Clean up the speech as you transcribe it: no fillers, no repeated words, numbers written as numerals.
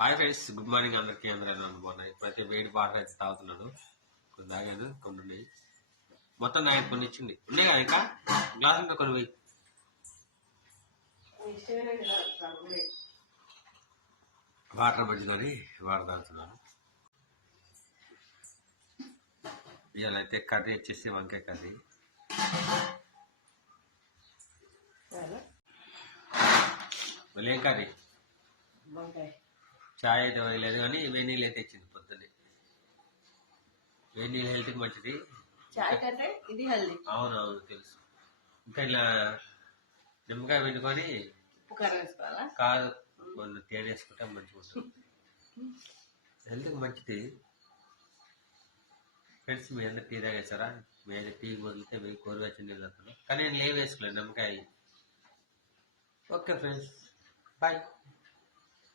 Hi friends, good morning అందరికీ. అందరూ ఎలా బాగున్నాయి. ప్రతి వేడి వాటర్ అయితే తాగుతున్నాడు. కొన్ని తాగాను, కొన్ని ఉన్నాయి. మొత్తం నాకు కొన్ని ఇచ్చింది. ఉన్నాయి కదా ఇంకా గ్లాస్ ఇంకా కొన్ని పోయి. వాటర్ పెట్టుకొని వాటర్ తాగుతున్నాను. ఇవాళ అయితే కర్రీ వచ్చేసి వంకాయ కర్రీ. మళ్ళీ ఏం కర్రీ? చాయ్ అయితే వేయలేదు కానీ వేడి నీళ్ళు అయితే ఇచ్చింది పొద్దున్నే. వేడి నీళ్ళు హెల్త్కి మంచిది. అవునవును తెలుసు. ఇంకా ఇలా నిమ్మకాయ పెట్టుకొని కాదు కొన్ని తేనె వేసుకుంటే మంచిగా ఉంటుంది. హెల్త్కి మంచిది. ఫ్రెండ్స్, మీ అందరు టీ తాగేస్తారా? మీరు టీ వదిలితే మీరు గోరువెచ్చని నీళ్ళు వస్తున్నాం, కానీ నేను లేవు వేసుకోలేదు నిమ్మకాయ. Okay friends, bye.